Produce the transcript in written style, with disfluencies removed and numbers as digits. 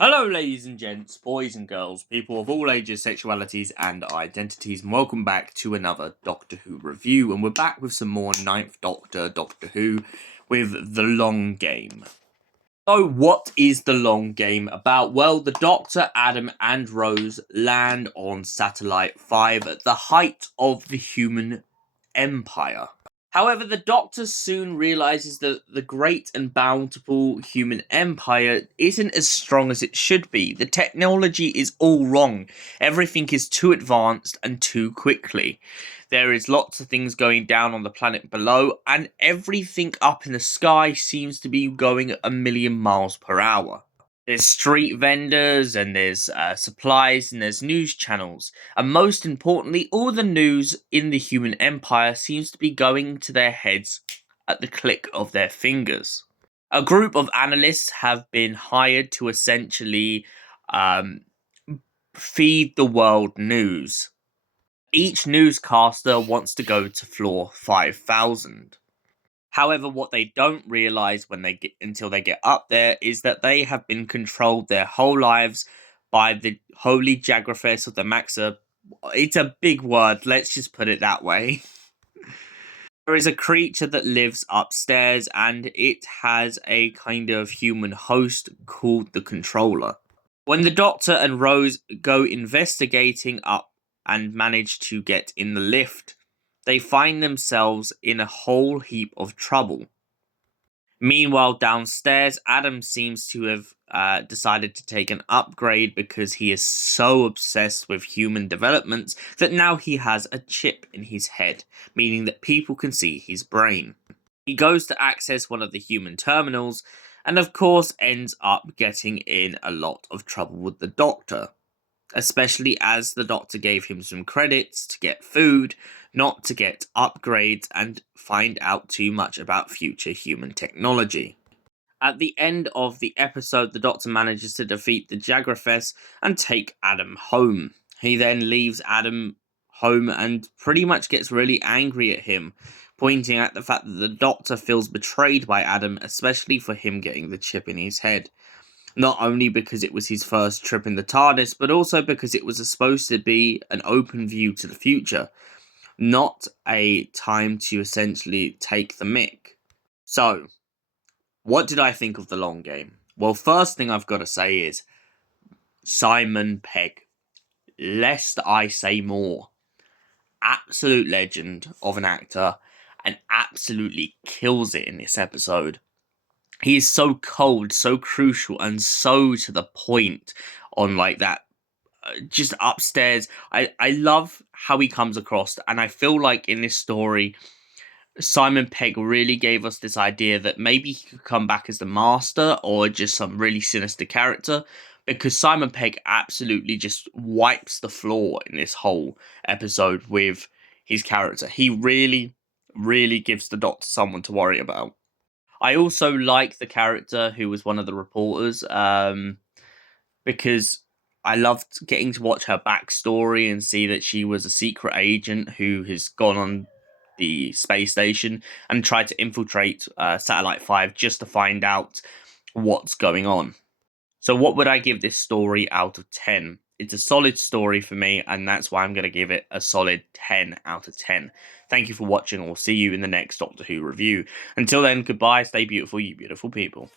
Hello, ladies and gents, boys and girls, people of all ages, sexualities, and identities, and welcome back to another Doctor Who review. And we're back with some more Ninth Doctor, Doctor Who, with The Long Game. So, what is The Long Game about? Well, the Doctor, Adam, and Rose land on Satalite 5 at the height of the human empire. However, the Doctor soon realizes that the great and bountiful human empire isn't as strong as it should be. The technology is all wrong. Everything is too advanced and too quickly. There is lots of things going down on the planet below, and everything up in the sky seems to be going at 1,000,000 miles per hour. There's street vendors, and there's supplies, and there's news channels. And most importantly, all the news in the human empire seems to be going to their heads at the click of their fingers. A group of analysts have been hired to essentially feed the world news. Each newscaster wants to go to floor 5,000. However, what they don't realize until they get up there is that they have been controlled their whole lives by the holy Jagrafess of the Maxa. It's a big word, let's just put it that way. There is a creature that lives upstairs, and it has a kind of human host called the Controller. When the Doctor and Rose go investigating up and manage to get in the lift, they find themselves in a whole heap of trouble. Meanwhile, downstairs, Adam seems to have decided to take an upgrade because he is so obsessed with human developments that now he has a chip in his head, meaning that people can see his brain. He goes to access one of the human terminals, and of course ends up getting in a lot of trouble with the Doctor. Especially as the Doctor gave him some credits to get food, not to get upgrades and find out too much about future human technology. At the end of the episode, the Doctor manages to defeat the Jagrafess and take Adam home. He then leaves Adam home and pretty much gets really angry at him, pointing at the fact that the Doctor feels betrayed by Adam, especially for him getting the chip in his head. Not only because it was his first trip in the TARDIS, but also because it was supposed to be an open view to the future, not a time to essentially take the mick. So, what did I think of The Long Game? Well, first thing I've got to say is Simon Pegg. Lest I say more. Absolute legend of an actor, and absolutely kills it in this episode. He is so cold, so crucial, and so to the point on like that. Just upstairs. I love how he comes across, and I feel like in this story, Simon Pegg really gave us this idea that maybe he could come back as the Master or just some really sinister character, because Simon Pegg absolutely just wipes the floor in this whole episode with his character. He really, really gives the Doctor someone to worry about. I also like the character who was one of the reporters, because I loved getting to watch her backstory and see that she was a secret agent who has gone on the space station and tried to infiltrate Satellite 5 just to find out what's going on. So what would I give this story out of 10? It's a solid story for me, and that's why I'm going to give it a solid 10 out of 10. Thank you for watching, and we'll see you in the next Doctor Who review. Until then, goodbye, stay beautiful, you beautiful people.